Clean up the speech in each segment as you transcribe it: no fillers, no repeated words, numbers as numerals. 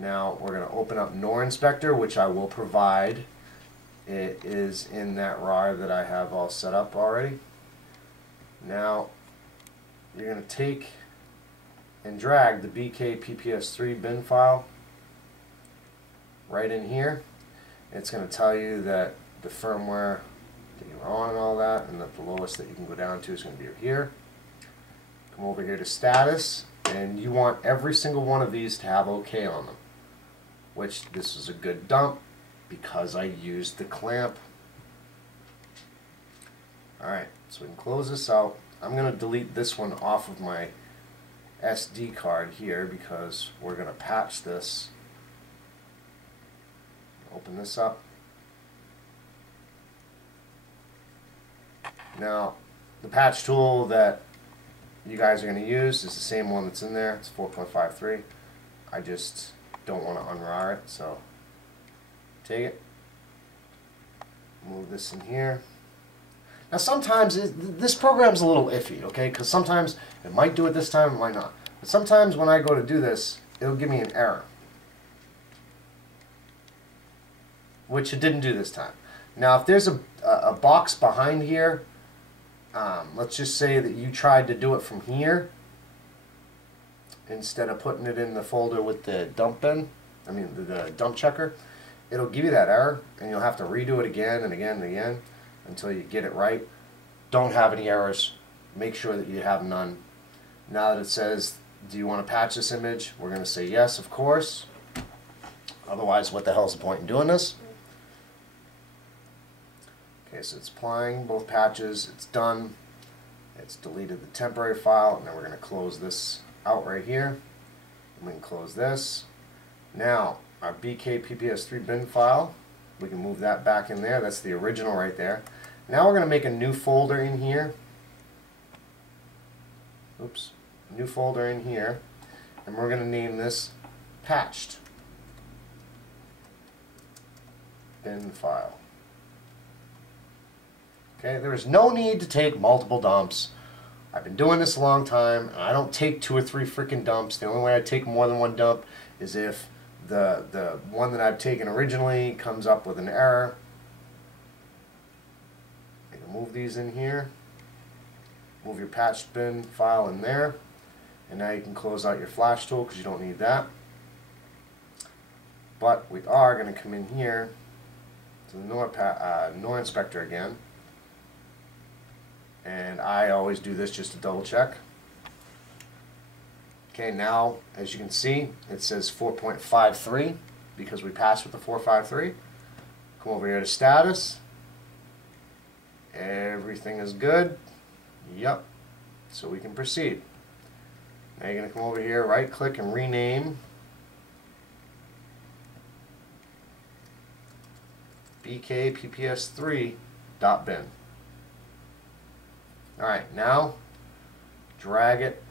Now we're going to open up NOR Inspector, which I will provide. It is in that RAR that I have all set up already. Now you're going to take and drag the BKPPS3 bin file right in here. It's going to tell you that the firmware that you're on and all that, and that the lowest that you can go down to is going to be here. Come over here to status, and you want every single one of these to have OK on them, which this is a good dump because I used the clamp. Alright, so we can close this out. I'm going to delete this one off of my SD card here because we're going to patch this. Open this up. Now, the patch tool that you guys are going to use is the same one that's in there. It's 4.53. I just don't want to unrar it, so take it, move this in here. Now sometimes this program's a little iffy, okay, because sometimes it might do it this time, it might not. But sometimes when I go to do this, it'll give me an error, which it didn't do this time. Now if there's a box behind here, let's just say that you tried to do it from here instead of putting it in the folder with the dump bin, the dump checker, it'll give you that error and you'll have to redo it again and again and again until you get it right. Don't have any errors. Make sure that you have none. Now that it says, do you want to patch this image? We're going to say yes, of course. Otherwise, what the hell is the point in doing this? Okay, so it's applying both patches. It's done. It's deleted the temporary file, and then we're going to close this out right here. And we can close this. Now, our BKPPS3 bin file, we can move that back in there. That's the original right there. Now we're going to make a new folder in here. Oops. New folder in here. And we're going to name this patched bin file. Okay, there is no need to take multiple dumps. I've been doing this a long time, and I don't take 2 or 3 freaking dumps. The only way I take more than one dump is if the one that I've taken originally comes up with an error. You can move these in here. Move your patched bin file in there. And now you can close out your flash tool because you don't need that. But we are going to come in here to the NOR Inspector again. And I always do this just to double check. Okay, now as you can see it says 4.53 because we passed with the 453. Come over here to status. Everything is good. Yep. So we can proceed. Now you're going to come over here, right click and rename BKPPS3.bin. Alright, now drag it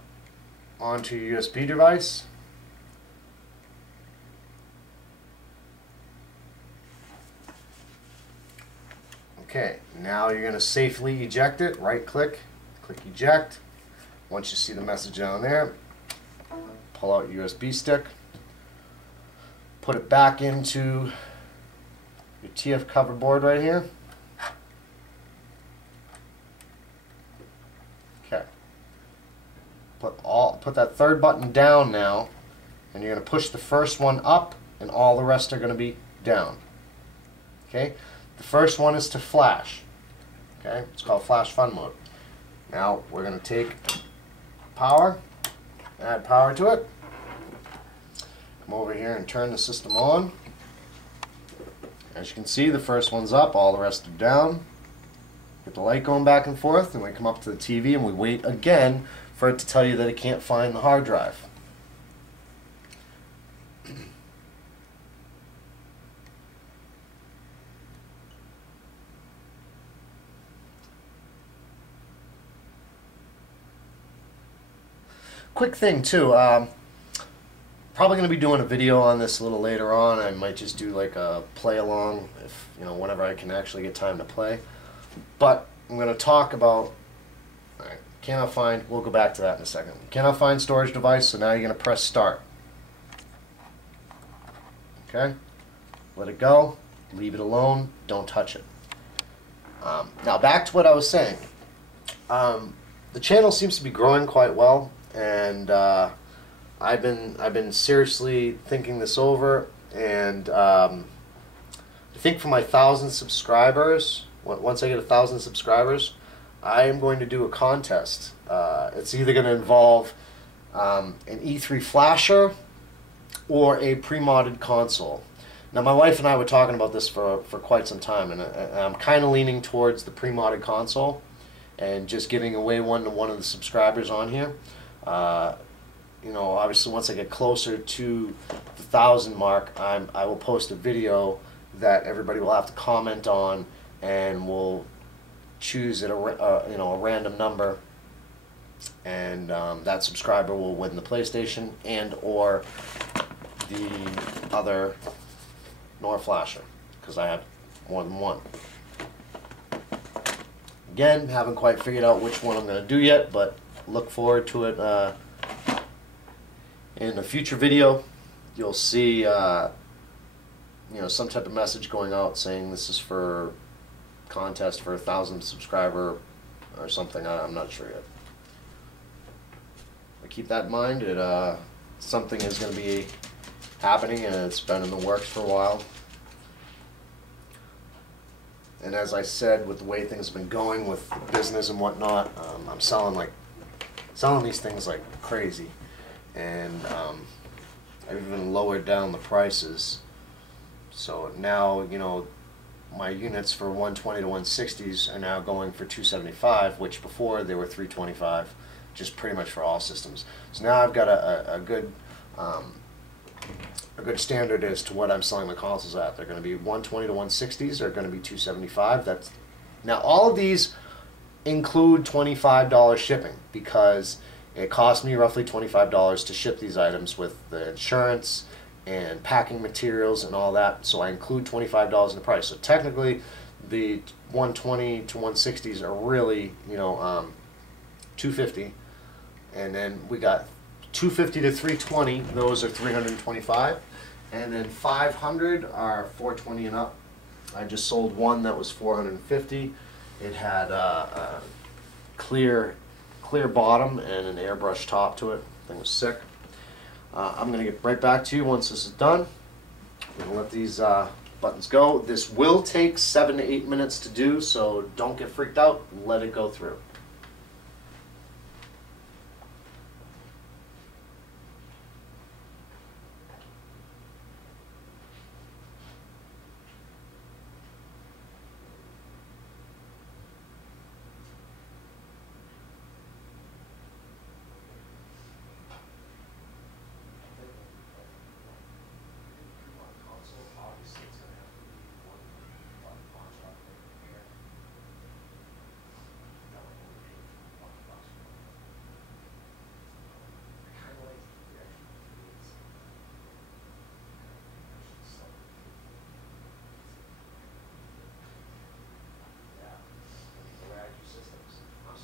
onto your USB device. Okay, now you're going to safely eject it. Right click, click eject. Once you see the message down there, pull out your USB stick, put it back into your TF cover board right here. Okay. Put that third button down now, and you're going to push the first one up, and all the rest are going to be down. Okay. The first one is to flash. Okay. It's called flash fun mode. Now we're going to take power, add power to it. Come over here and turn the system on. As you can see, the first one's up, all the rest are down. Get the light going back and forth, and we come up to the TV and we wait again for it to tell you that it can't find the hard drive. Quick thing too, probably going to be doing a video on this a little later on. I might just do like a play along if, whenever I can actually get time to play. But I'm going to talk about, alright, cannot find, we'll go back to that in a second. Cannot find storage device, so now you're going to press start. Okay, let it go, leave it alone, don't touch it. Now back to what I was saying. The channel seems to be growing quite well, and I've been seriously thinking this over, and I think for my 1,000 subscribers, once I get 1,000 subscribers, I am going to do a contest. It's either going to involve an E3 flasher or a pre-modded console. Now my wife and I were talking about this for quite some time, and I'm kind of leaning towards the pre-modded console and just giving away one to one of the subscribers on here. You know, obviously once I get closer to the 1,000 mark, I will post a video that everybody will have to comment on, and we'll choose at a random number, and that subscriber will win the PlayStation and or the other NOR flasher, because I have more than one. Again, haven't quite figured out which one I'm going to do yet, but look forward to it in a future video. You'll see you know, some type of message going out saying this is for contest for 1,000 subscriber or something. I'm not sure yet. But keep that in mind. Something is going to be happening, and it's been in the works for a while. And as I said, with the way things have been going with business and whatnot, I'm selling these things like crazy, and I've even lowered down the prices. So now, you know, my units for 120 to 160s are now going for 275, which before they were 325, just pretty much for all systems. So now I've got a good standard as to what I'm selling the consoles at. They're going to be 120 to 160s, are going to be 275. That's now all of these include $25 shipping, because it cost me roughly $25 to ship these items with the insurance and packing materials and all that. So I include $25 in the price. So technically, the 120 to 160s are really, you know, $250, and then we got 250 to 320. Those are $325, and then 500 are $420 and up. I just sold one that was $450. It had a clear bottom and an airbrush top to it. Thing was sick. I'm going to get right back to you once this is done. I'm going to let these buttons go. This will take 7 to 8 minutes to do, so don't get freaked out. Let it go through.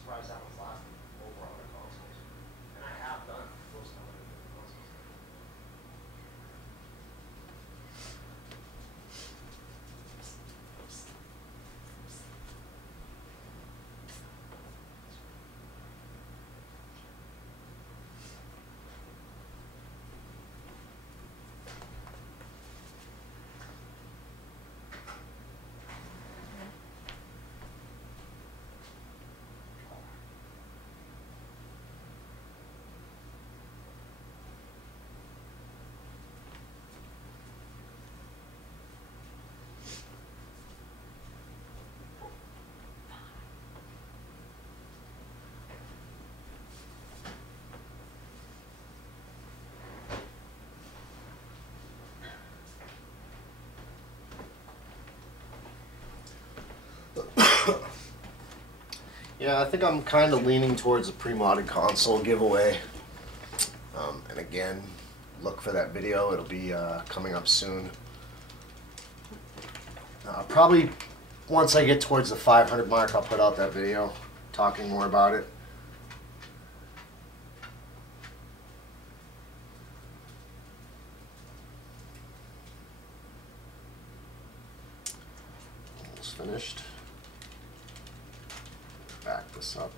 That was lasting over on the consoles, and I have done most of the consoles. Yeah, I think I'm kind of leaning towards a pre-modded console giveaway. And again, look for that video. It'll be coming up soon. Probably once I get towards the 500 mark, I'll put out that video talking more about it. almost finished. Back this up.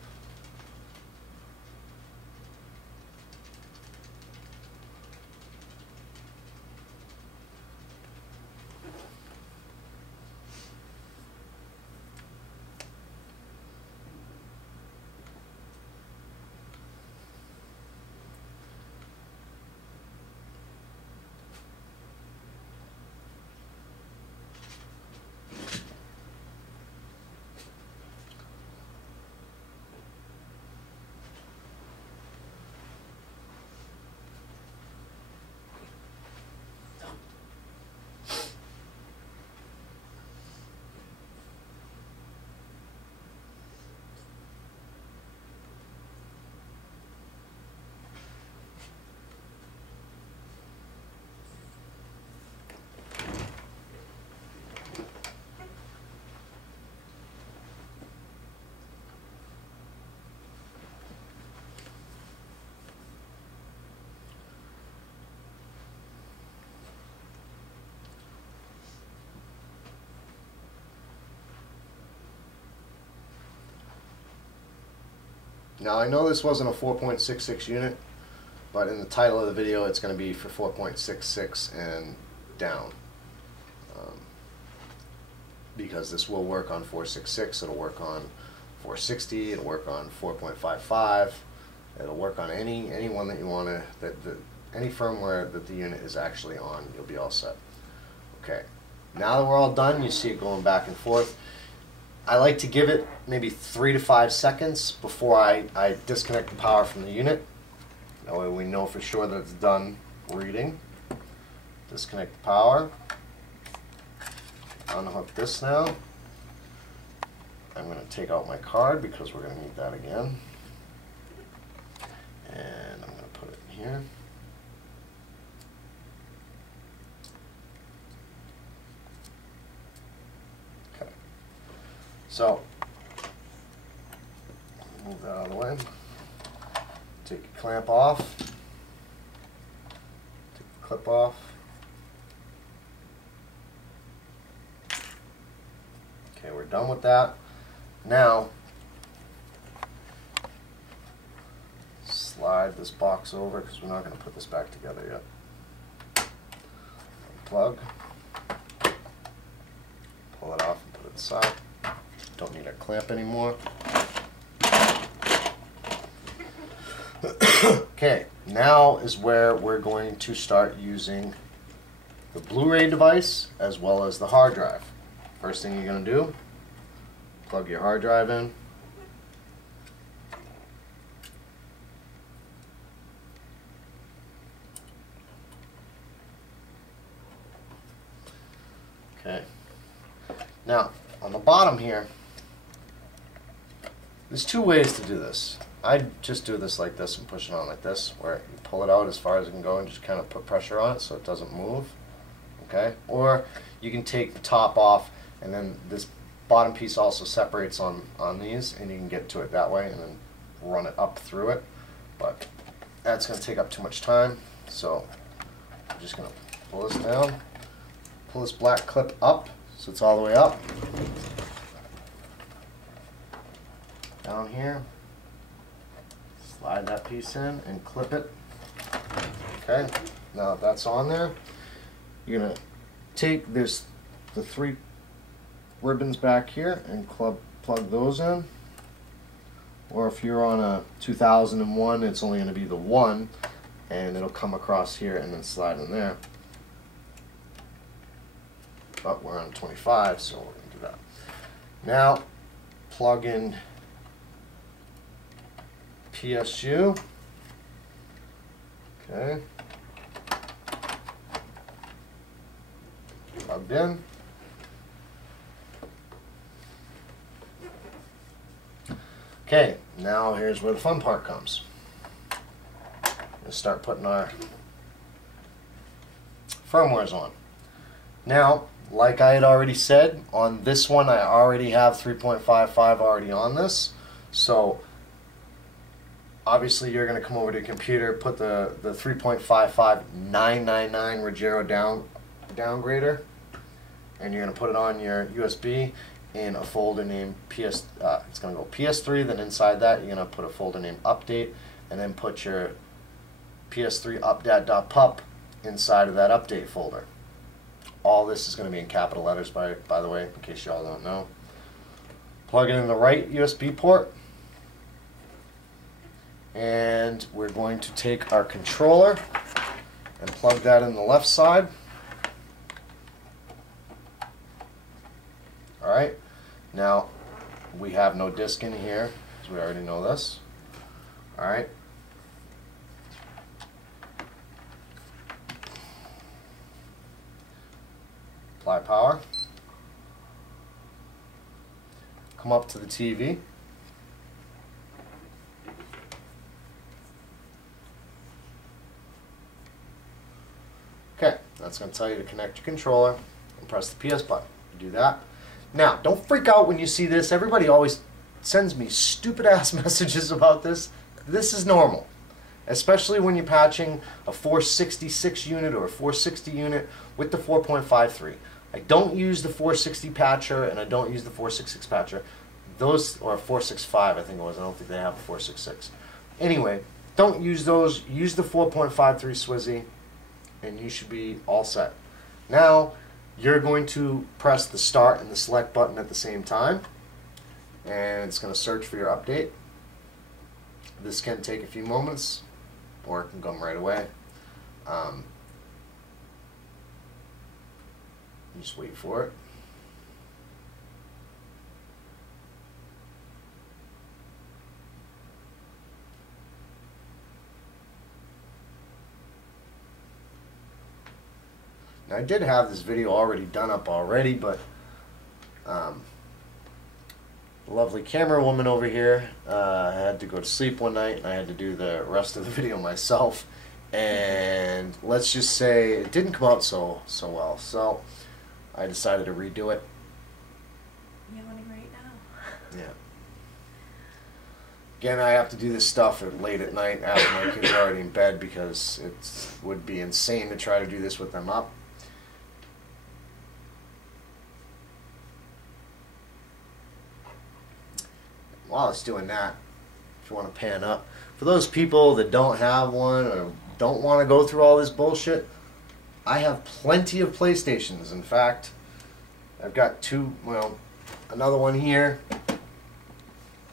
Now I know this wasn't a 4.66 unit, but in the title of the video it's going to be for 4.66 and down. Because this will work on 4.66, it'll work on 4.60, it'll work on 4.55, it'll work on any one that you want to, any firmware that the unit is actually on, you'll be all set. Okay, now that we're all done, you see it going back and forth. I like to give it maybe 3 to 5 seconds before I disconnect the power from the unit. That way we know for sure that it's done reading. Disconnect the power. Unhook this now. I'm going to take out my card because we're going to need that again. And I'm going to put it in here. So, move that out of the way. Take your clamp off. Take the clip off. Okay, we're done with that. Now, slide this box over because we're not going to put this back together yet. Unplug. Pull it off and put it aside. Don't need a clamp anymore. Okay, now is where we're going to start using the Blu-ray device as well as the hard drive. First thing you're going to do, plug your hard drive in. Okay. Now, on the bottom here, there's two ways to do this. I just do this like this and push it on like this, where you pull it out as far as it can go and just kind of put pressure on it so it doesn't move. Okay? Or you can take the top off and then this bottom piece also separates on these and you can get to it that way and then run it up through it. But that's going to take up too much time, so I'm just going to pull this down, pull this black clip up so it's all the way up. Down here, slide that piece in and clip it. Okay, now that that's on there, you're going to take the 3 ribbons back here and plug those in. Or if you're on a 2001, it's only going to be the 1 and it'll come across here and then slide in there. But we're on 25, so we're going to do that. Now, plug in PSU. Okay. Plugged in. Okay, now here's where the fun part comes. Let's start putting our firmwares on. Now, like I had already said, on this one I already have 3.55 already on this. So obviously you're going to come over to your computer, put the 3.55 999 Rogero downgrader, and you're going to put it on your USB. in a folder named PS. It's going to go PS3. Then inside that, you're going to put a folder named Update, and then put your PS3 update.pup inside of that update folder. All this is going to be in capital letters, by the way, in case y'all don't know. Plug it in the right USB port, and we're going to take our controller and plug that in the left side. Alright, now we have no disk in here, because we already know this. Alright. Apply power. Come up to the TV. Okay, that's going to tell you to connect your controller and press the PS button. Do that. Now, don't freak out when you see this. Everybody always sends me stupid ass messages about this. This is normal, especially when you're patching a 466 unit or a 460 unit with the 4.53. I don't use the 460 patcher, and I don't use the 466 patcher. Those, or 465 I think it was. I don't think they have a 466. Anyway, don't use those. Use the 4.53 Swizzy, and you should be all set. Now, you're going to press the start and the select button at the same time, and it's going to search for your update. This can take a few moments, or it can come right away. Just wait for it. Now, I did have this video already done up already, but lovely camera woman over here had to go to sleep one night, and I had to do the rest of the video myself. And let's just say it didn't come out so well. So I decided to redo it. Yawning right now. Yeah. Again, I have to do this stuff late at night after my kids are already in bed, because it would be insane to try to do this with them up. While it's doing that, if you want to pan up, for those people that don't have one or don't want to go through all this bullshit, I have plenty of PlayStations. In fact, I've got two, well, another one here,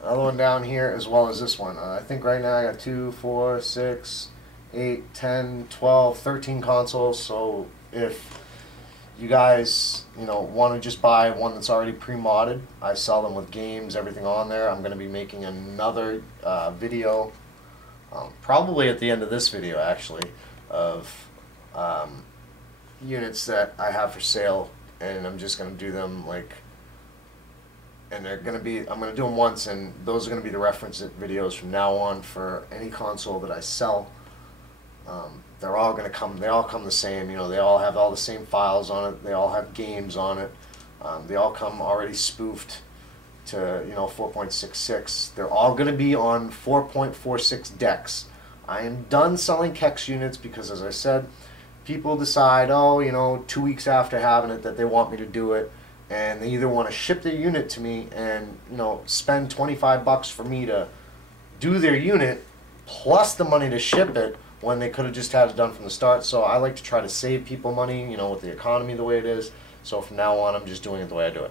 another one down here, as well as this one. I think right now I got 2, 4, 6, 8, 10, 12, 13 consoles. So if you guys, want to just buy one that's already pre-modded, I sell them with games, everything on there. I'm going to be making another video, probably at the end of this video actually, of units that I have for sale, and I'm just going to do them and they're going to be, I'm going to do them once, and those are going to be the reference videos from now on for any console that I sell. They're all going to come, they all come the same, they all have all the same files on it, they all have games on it, they all come already spoofed to 4.66. They're all going to be on 4.46 DEX. I am done selling KEX units because, as I said, people decide, 2 weeks after having it, that they want me to do it, and they either want to ship their unit to me and spend 25 bucks for me to do their unit plus the money to ship it, when they could have just had it done from the start. So I like to try to save people money, with the economy the way it is. So from now on, I'm just doing it the way I do it.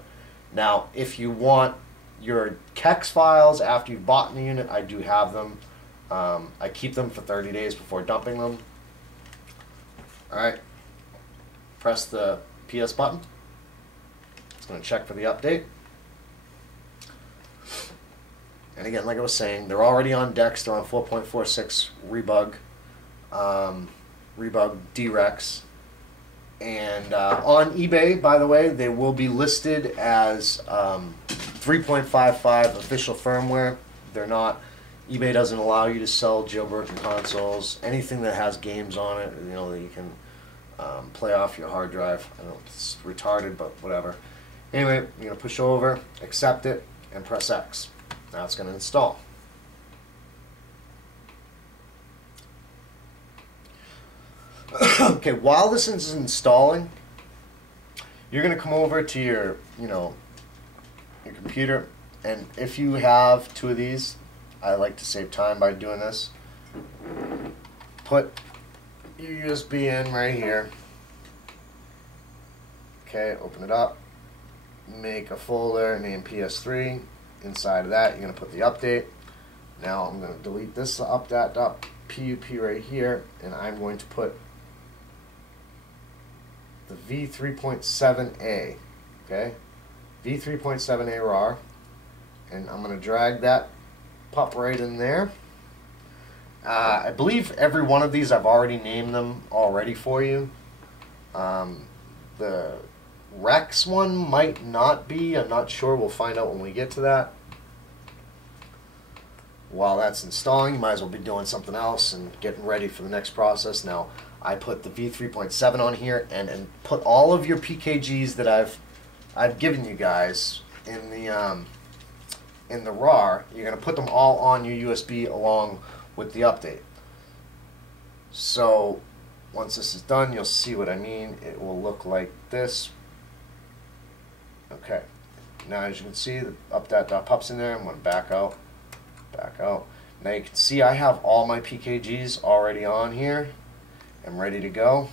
Now, if you want your KEX files after you've bought the unit, I do have them. I keep them for 30 days before dumping them. Alright, press the PS button. It's going to check for the update. And again, like I was saying, they're already on DEX. They're on 4.46 rebug. Rebug DREX, and on eBay, by the way, they will be listed as 3.55 official firmware. They're not. eBay doesn't allow you to sell jailbroken consoles, anything that has games on it, that you can play off your hard drive. I know it's retarded, but whatever. Anyway, you're going to push over, accept it, and press X. Now it's going to install. Okay, while this is installing, you're going to come over to your, your computer, and if you have two of these, I like to save time by doing this. Put your USB in right here. Okay, open it up. Make a folder named PS3. Inside of that, you're going to put the update. Now I'm going to delete this update.pup right here, and I'm going to put the v3.7a. Okay, v3.7a RAR, and I'm going to drag that pup right in there. I believe every one of these I've already named them already for you. The Rex one might not be. I'm not sure. We'll find out when we get to that. While that's installing, you might as well be doing something else and getting ready for the next process. Now, I put the v3.7 on here and put all of your PKGs that I've given you guys in the RAR. You're going to put them all on your USB along with the update. So once this is done, you'll see what I mean. It will look like this. Okay, now as you can see, the update.pup's in there. I'm going to back out. Now you can see I have all my PKGs already on here and ready to go.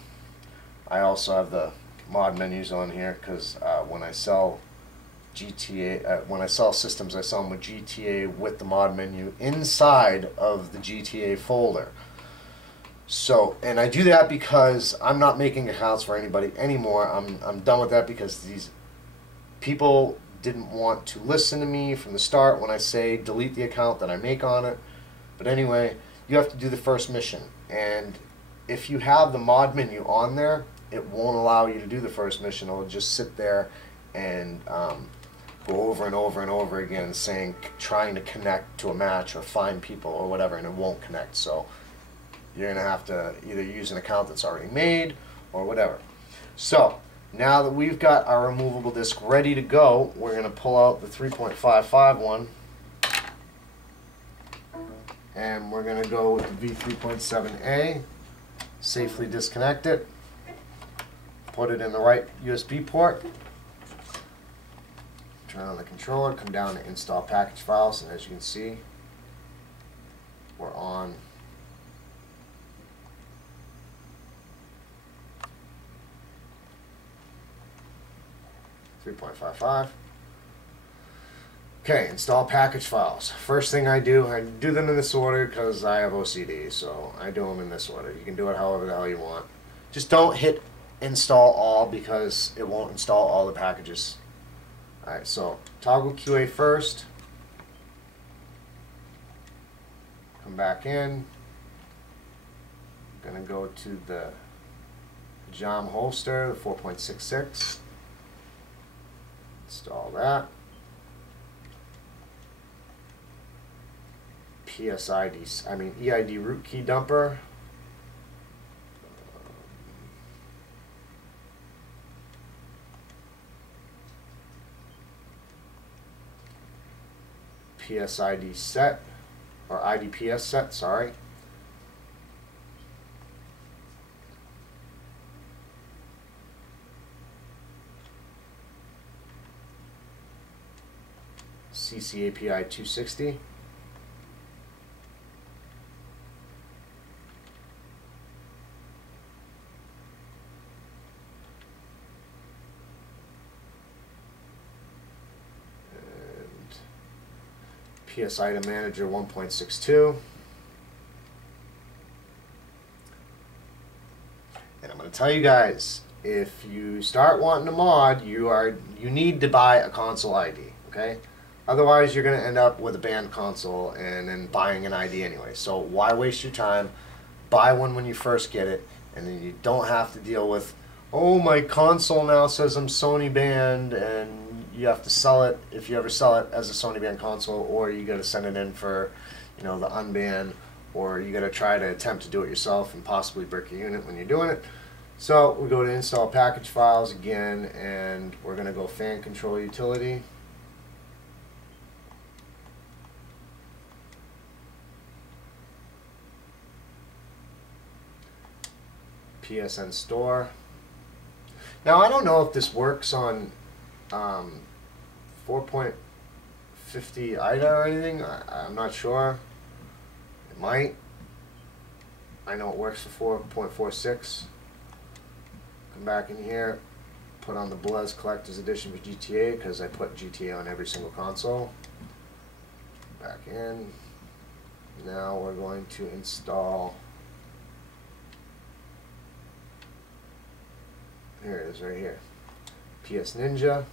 I also have the mod menus on here because when I sell GTA, when I sell systems, I sell them with GTA with the mod menu inside of the GTA folder. So, and I do that because I'm not making accounts for anybody anymore. I'm done with that because these people didn't want to listen to me from the start when I say delete the account that I make on it. But anyway, you have to do the first mission, and if you have the mod menu on there, it won't allow you to do the first mission. It'll just sit there and go over and over and over again saying, trying to connect to a match or find people or whatever, and it won't connect. So you're going to have to either use an account that's already made or whatever. So now that we've got our removable disk ready to go, we're going to pull out the 3.55 one, and we're going to go with the v3.7a, safely disconnect it, put it in the right USB port, turn on the controller, come down to install package files, and as you can see, we're on .55. Okay, install package files. First thing I do them in this order because I have OCD, so I do them in this order. You can do it however the hell you want. Just don't hit install all because it won't install all the packages. Alright, so toggle QA first. Come back in. I'm going to go to the JOM holster, the 4.66. Install that. EID root key dumper. PSID set, or IDPS set, sorry. CCAPI 260. PS Item Manager 1.62. And I'm going to tell you guys, if you start wanting to mod, you need to buy a console ID, okay? Otherwise, you're going to end up with a banned console and then buying an ID anyway. So why waste your time? Buy one when you first get it, and then you don't have to deal with, oh, my console now says I'm Sony banned, and you have to sell it if you ever sell it as a Sony banned console, or you got to send it in for, you know, the unban, or you got to try to attempt to do it yourself and possibly brick your unit when you're doing it. So we go to install package files again, and we're going to go fan control utility. PSN store. Now I don't know if this works on 4.50 IDA or anything? I'm not sure. It might. I know it works for 4.46. Come back in here, put on the Blez Collector's Edition for GTA because I put GTA on every single console. Back in. Now we're going to install. Here it is right here. PS Ninja.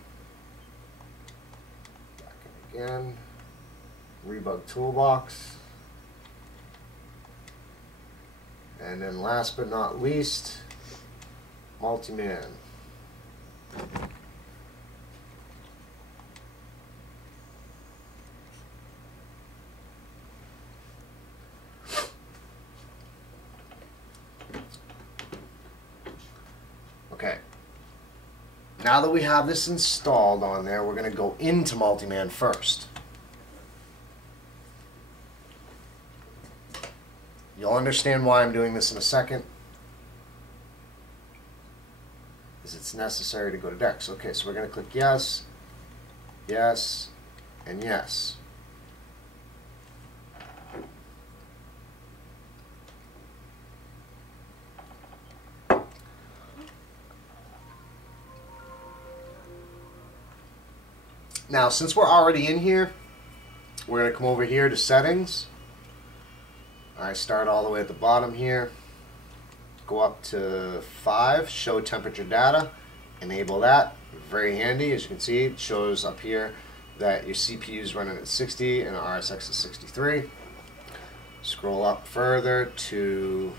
Back in again. Rebug Toolbox. And then last but not least, Multiman. Okay. Now that we have this installed on there, we're going to go into Multiman first. You'll understand why I'm doing this in a second. Is it's necessary to go to DEX. Okay, so we're going to click yes, yes, and yes. Now, since we're already in here, we're going to come over here to settings. I start all the way at the bottom here, go up to 5, show temperature data, enable that. Very handy. As you can see, it shows up here that your CPU is running at 60 and RSX is 63. Scroll up further to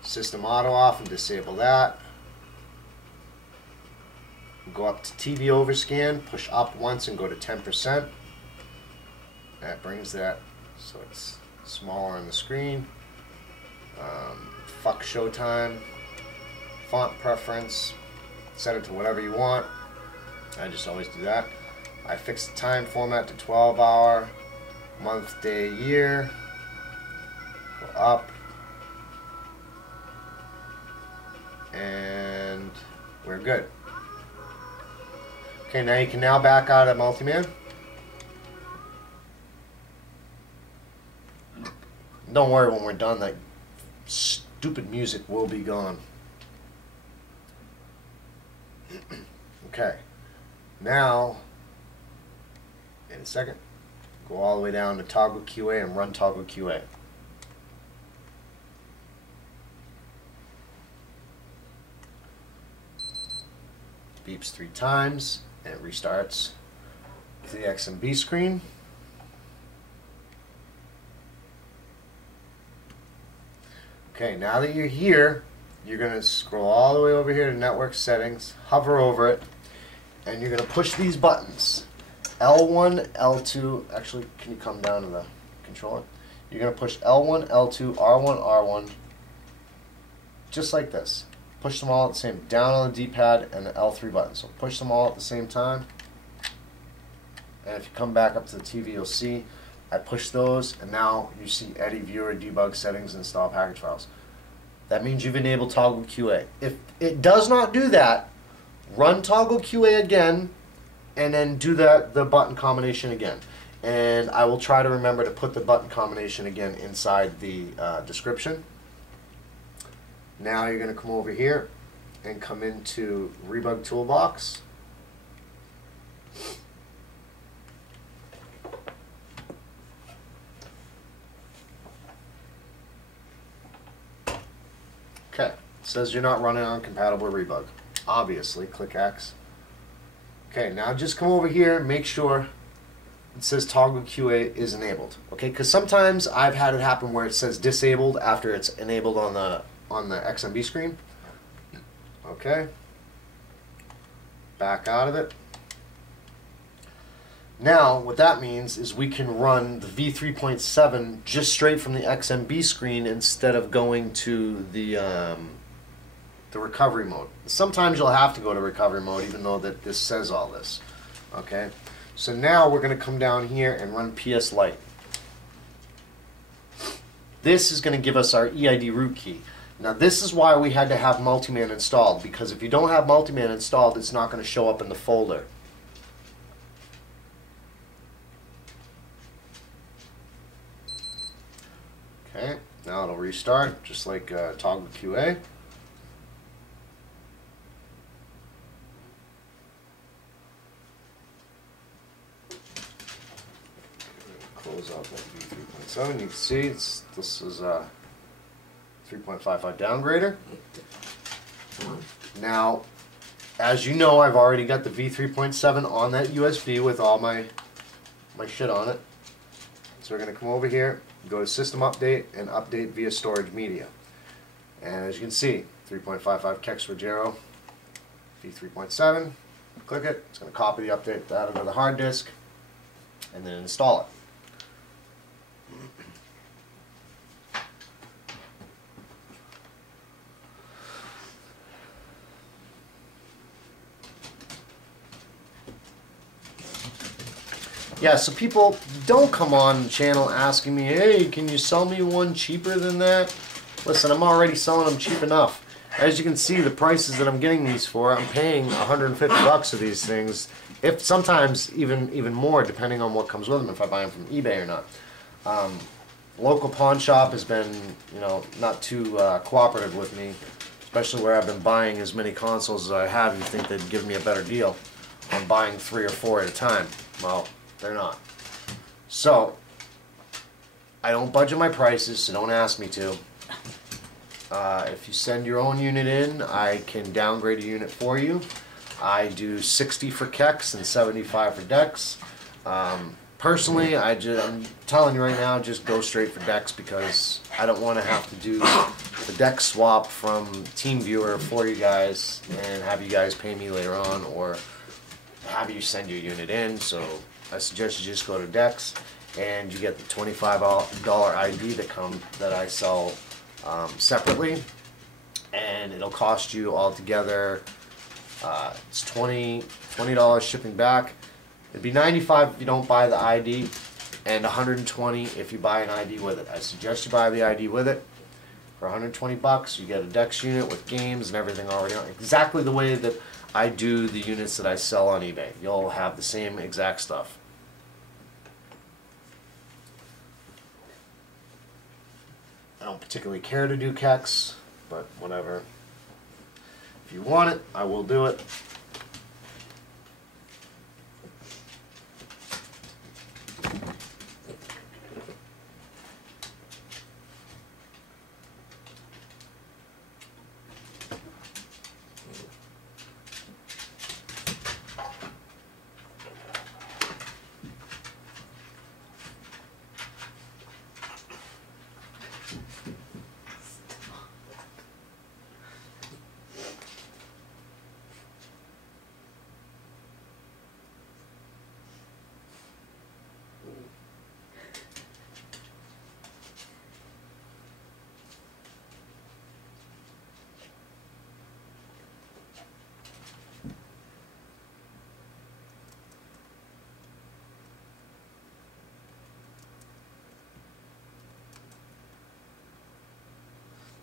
system auto off and disable that. Go up to TV overscan, push up once and go to 10%. That brings that so it's smaller on the screen. Fuck showtime, font preference, set it to whatever you want. I just always do that. I fix the time format to 12 hour, month, day, year. Go up. And we're good. Okay, now you can now back out of Multiman. Don't worry, when we're done, that stupid music will be gone. Okay, now, in a second, go all the way down to toggle QA and run toggle QA. Beeps 3 times and it restarts to the XMB screen. Okay, now that you're here, you're going to scroll all the way over here to network settings, hover over it, and you're going to push these buttons. L1, L2, actually, can you come down to the controller? You're going to push L1, L2, R1, R1, just like this. Push them all at the same, down on the D-pad and the L3 button. So push them all at the same time. And if you come back up to the TV, you'll see I push those, and now you see Eddy Viewer, debug settings, install package files. That means you've enabled toggle QA. If it does not do that, run toggle QA again, and then do the button combination again. And I will try to remember to put the button combination again inside the description. Now you're going to come over here and come into Rebug Toolbox. Okay, it says you're not running on compatible Rebug. Obviously, click X. Okay, now just come over here, make sure it says toggle QA is enabled. Okay, because sometimes I've had it happen where it says disabled after it's enabled on the XMB screen. Okay, back out of it. Now what that means is we can run the v3.7 just straight from the XMB screen instead of going to the recovery mode. Sometimes you'll have to go to recovery mode even though that this says all this. Okay, so now we're going to come down here and run PS Lite. This is going to give us our EID root key. Now this is why we had to have Multiman installed, because if you don't have Multiman installed, it's not going to show up in the folder. restart, just like toggle QA. Close out that V3.7. You can see this is a 3.55 downgrader. Now, as you know, I've already got the V3.7 on that USB with all my shit on it. So we're going to come over here, go to System Update, and update via storage media. And as you can see, 3.55 Kex Rogero, V3.7. Click it. It's going to copy the update out of the hard disk, and then install it. Yeah, so people don't come on the channel asking me, hey, can you sell me one cheaper than that? Listen, I'm already selling them cheap enough. As you can see, the prices that I'm getting these for, I'm paying 150 bucks for these things, if sometimes even more, depending on what comes with them, if I buy them from eBay or not. Local pawn shop has been, you know, not too cooperative with me, especially where I've been buying as many consoles as I have. You'd think they'd give me a better deal on buying 3 or 4 at a time. Well, they're not. So, I don't budget my prices, so don't ask me to. If you send your own unit in, I can downgrade a unit for you. I do 60 for Kex and 75 for DEX. Personally, I'm telling you right now, just go straight for DEX because I don't want to have to do the DEX swap from TeamViewer for you guys and have you guys pay me later on, or have you send your unit in. So I suggest you just go to DEX, and you get the $25 ID that I sell separately, and it'll cost you altogether it's $20 shipping back. It'd be $95 if you don't buy the ID, and $120 if you buy an ID with it. I suggest you buy the ID with it. For 120 bucks, you get a DEX unit with games and everything already on, exactly the way that I do the units that I sell on eBay. You'll have the same exact stuff. I don't particularly care to do Kex, but whatever. If you want it, I will do it.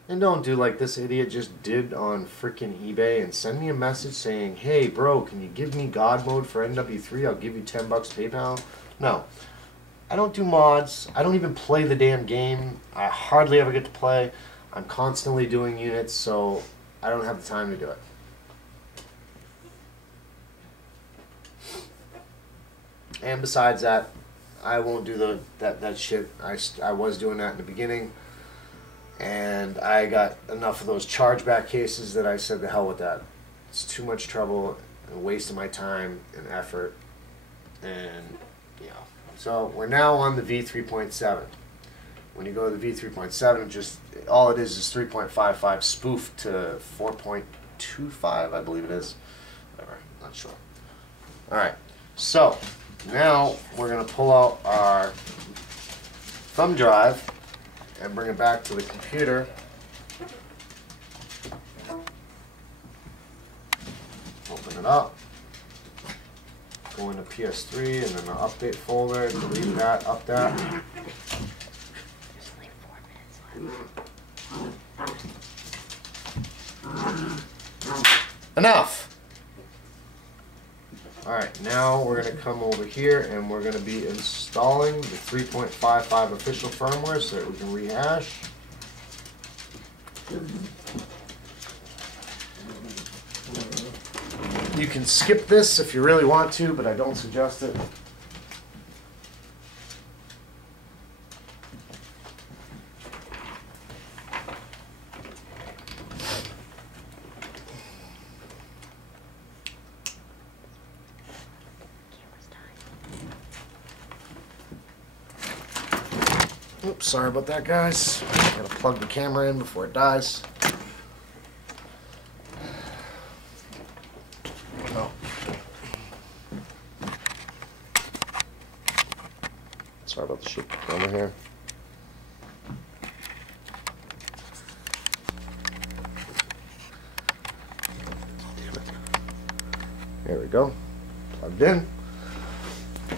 And don't do like this idiot just did on freaking eBay and send me a message saying, hey bro, can you give me God mode for NW3? I'll give you 10 bucks PayPal. No. I don't do mods. I don't even play the damn game. I hardly ever get to play. I'm constantly doing units, so I don't have the time to do it. And besides that, I won't do that shit. I was doing that in the beginning. And I got enough of those chargeback cases that I said the hell with that. It's too much trouble and a waste of my time and effort. And, you know. So we're now on the V3.7. When you go to the V3.7, just all it is 3.55 spoof to 4.25, I believe it is. Whatever, not sure. Alright, so now we're going to pull out our thumb drive and bring it back to the computer. Open it up. Go into PS3 and then the update folder. Delete that, up that. There's like 4 minutes left. Enough! Alright, now we're going to come over here and we're going to be installing the 3.55 official firmware so that we can rehash. You can skip this if you really want to, but I don't suggest it. Oops, sorry about that, guys. Gotta plug the camera in before it dies. Oh. Sorry about the shit camera here. There we go. Plugged in.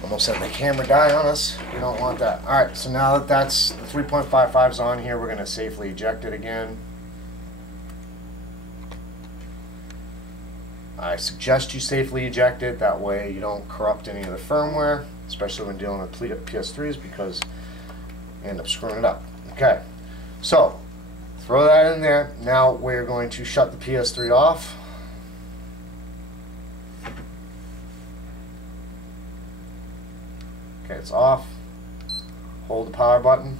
Almost had the camera die on us. You don't want that. Alright, so now that that's the 3.55's on here, we're going to safely eject it again. I suggest you safely eject it. That way you don't corrupt any of the firmware, especially when dealing with PS3s, because you end up screwing it up. Okay, so throw that in there. Now we're going to shut the PS3 off. Okay, it's off. Hold the power button.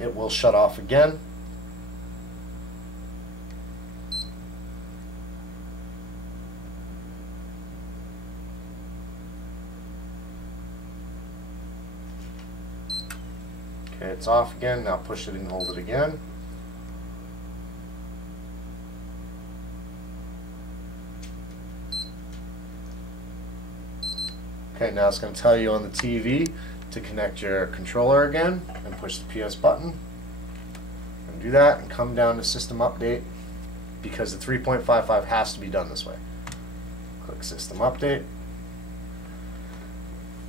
It will shut off again. Okay, it's off again. Now push it and hold it again. Okay, now it's going to tell you on the TV to connect your controller again and push the PS button. And do that and come down to System Update, because the 3.55 has to be done this way. Click System Update.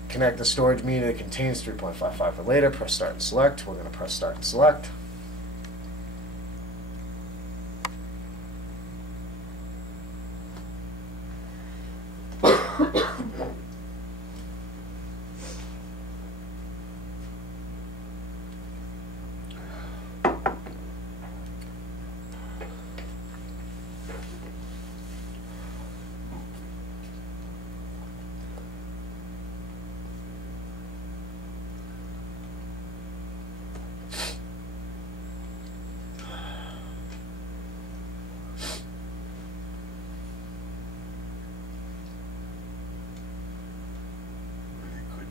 Connect the storage media that contains 3.55 for later. Press Start and Select. We're going to press Start and Select.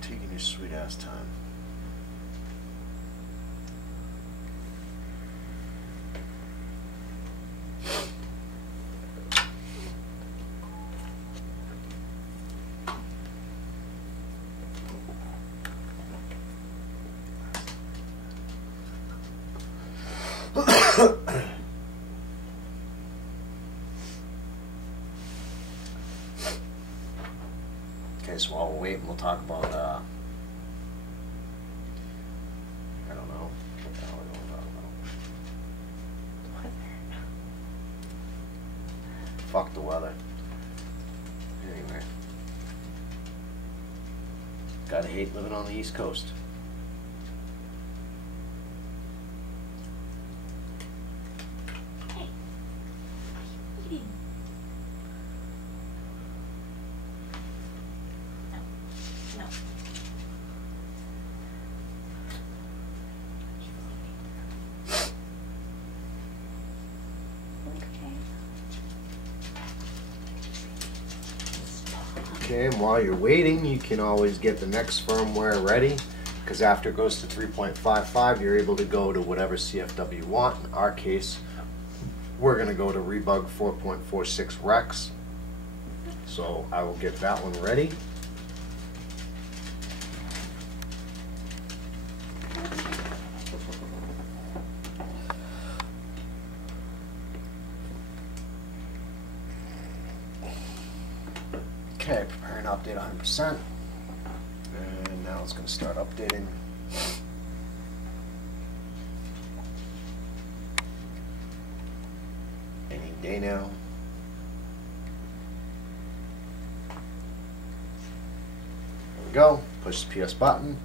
Taking your sweet ass time. Okay, so while we're waiting, we'll talk about, I don't know, what the hell are we going to talk about? Fuck the weather. Anyway. Gotta hate living on the East Coast. Hey, what are you eating? No. Okay, and while you're waiting, you can always get the next firmware ready, because after it goes to 3.55, you're able to go to whatever CFW you want. In our case, we're going to go to Rebug 4.46 Rex. So I will get that one ready. Okay, prepare and update 100%. And now it's going to start updating. Any day now. There we go. Push the PS button.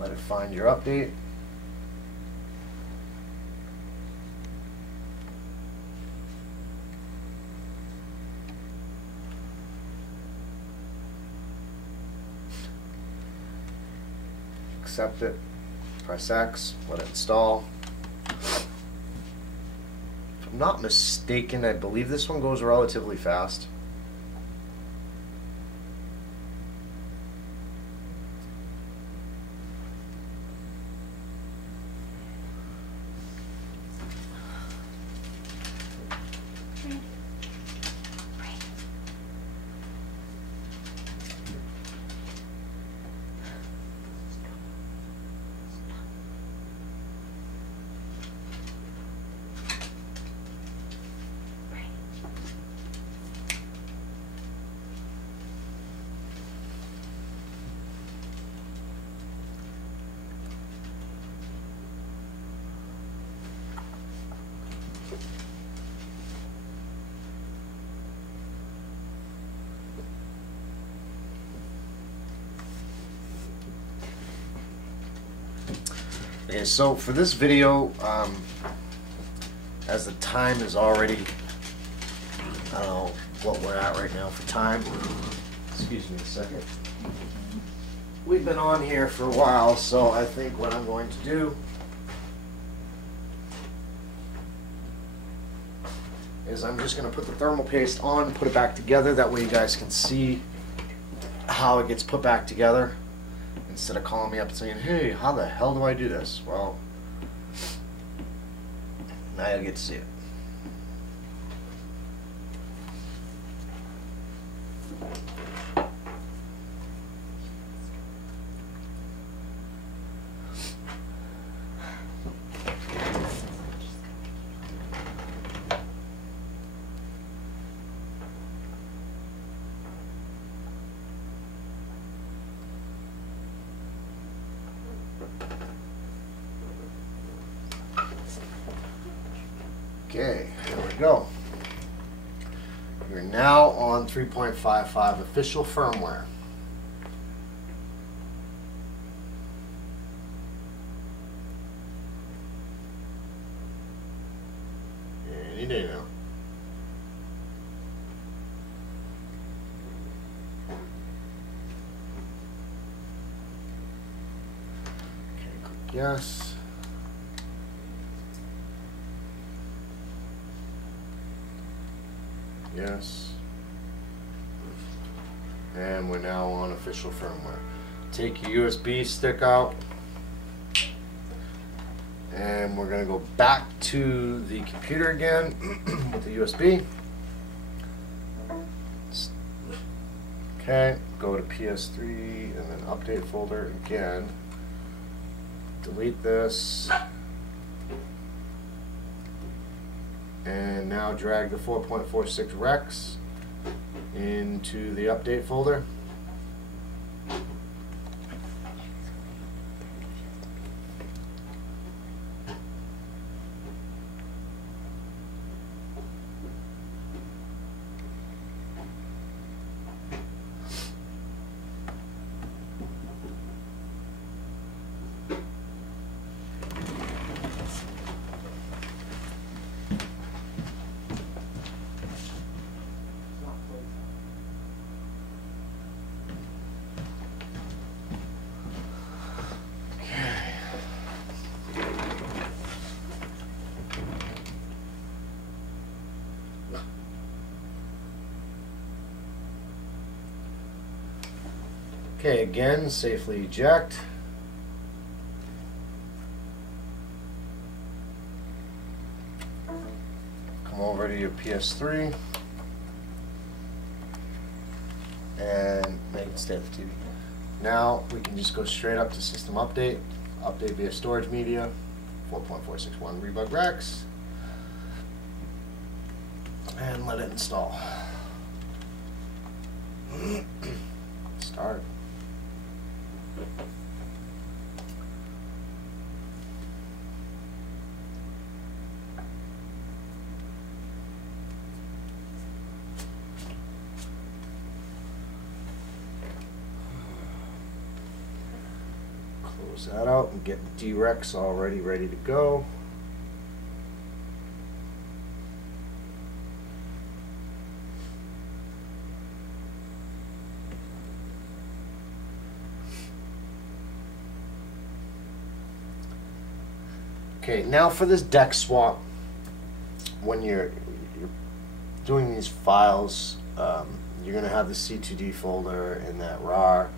Let it find your update. accept it, press X, let it install. If I'm not mistaken, I believe this one goes relatively fast. Okay, so for this video, as the time is already, I don't know what we're at right now for time. Excuse me a second. We've been on here for a while, so I think what I'm going to do is I'm just going to put the thermal paste on, put it back together. That way you guys can see how it gets put back together. Instead of calling me up and saying, hey, how the hell do I do this? Well, now you'll get to see it. Okay, there we go. You're now on 3.55 official firmware. Any day now. Okay, click yes. Yes. And we're now on official firmware. Take your USB stick out. And we're going to go back to the computer again with the USB. Okay, go to PS3 and then update folder again. Delete this. And now drag the 4.46 Rex into the update folder. Okay, again, safely eject. Come over to your PS3 and make it stay for TV. Now we can just go straight up to system update, update via storage media, 4.461 Rebug Rex, and let it install. Start. Close that out and get the DEX already ready to go. Okay, now for this DEX swap, when you're doing these files, you're going to have the C2D folder in that RAR,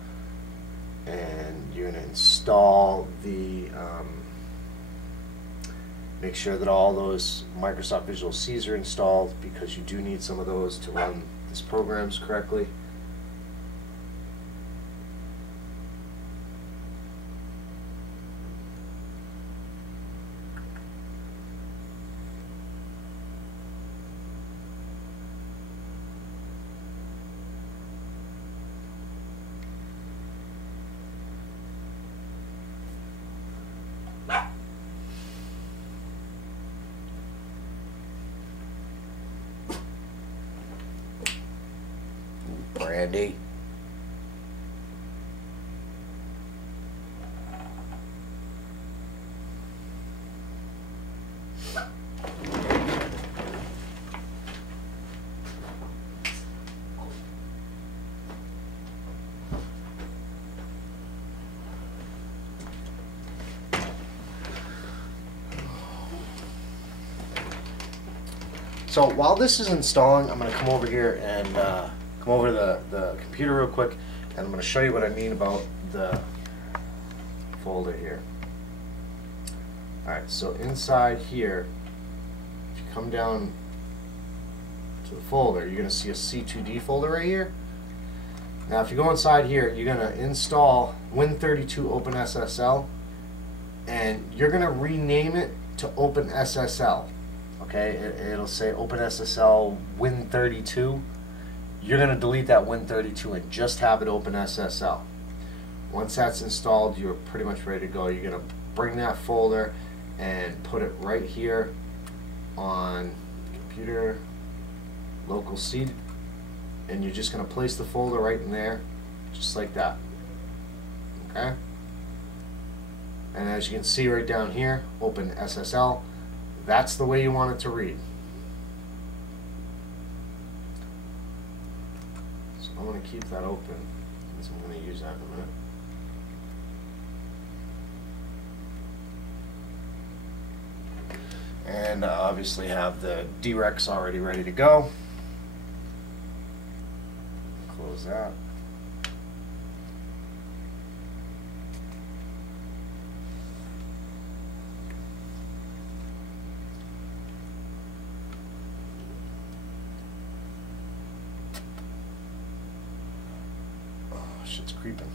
and you're going to install the, make sure that all those Microsoft Visual Cs are installed, because you do need some of those to run these programs correctly. Brandy. So while this is installing, I'm going to come over here and come over to the computer real quick, and I'm going to show you what I mean about the folder here. Alright, so inside here, if you come down to the folder, you're going to see a C2D folder right here. Now if you go inside here, you're going to install Win32 OpenSSL, and you're going to rename it to OpenSSL. Okay, it'll say OpenSSL Win32. You're going to delete that Win32 and just have it OpenSSL. Once that's installed, you're pretty much ready to go. You're going to bring that folder and put it right here on computer, local C, and you're just going to place the folder right in there, just like that. Okay? And as you can see right down here, OpenSSL, that's the way you want it to read. So I'm going to keep that open, because I'm going to use that in a minute. And obviously have the DEX already ready to go. Close that. Oh, shit's creeping.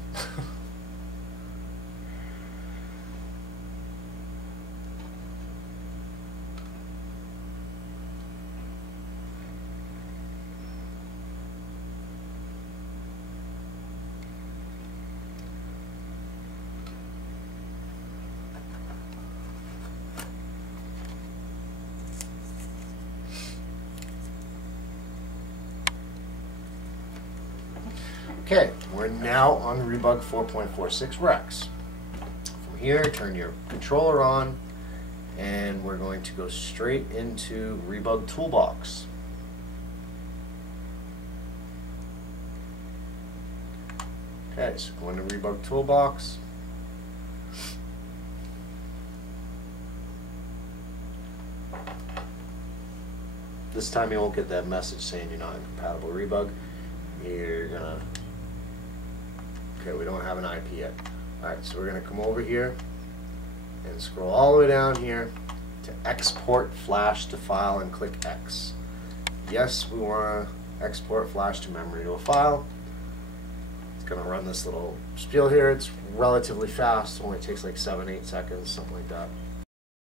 Okay, we're now on Rebug 4.46 Rex. From here, turn your controller on, and we're going to go straight into Rebug Toolbox. Okay, so go into Rebug Toolbox. This time you won't get that message saying you're not in compatible Rebug. You're gonna, okay, we don't have an IP yet. Alright, so we're gonna come over here and scroll all the way down here to export flash to file and click X. Yes, we want to export flash to memory to a file. It's gonna run this little spiel here. It's relatively fast, only takes like 7-8 seconds, something like that.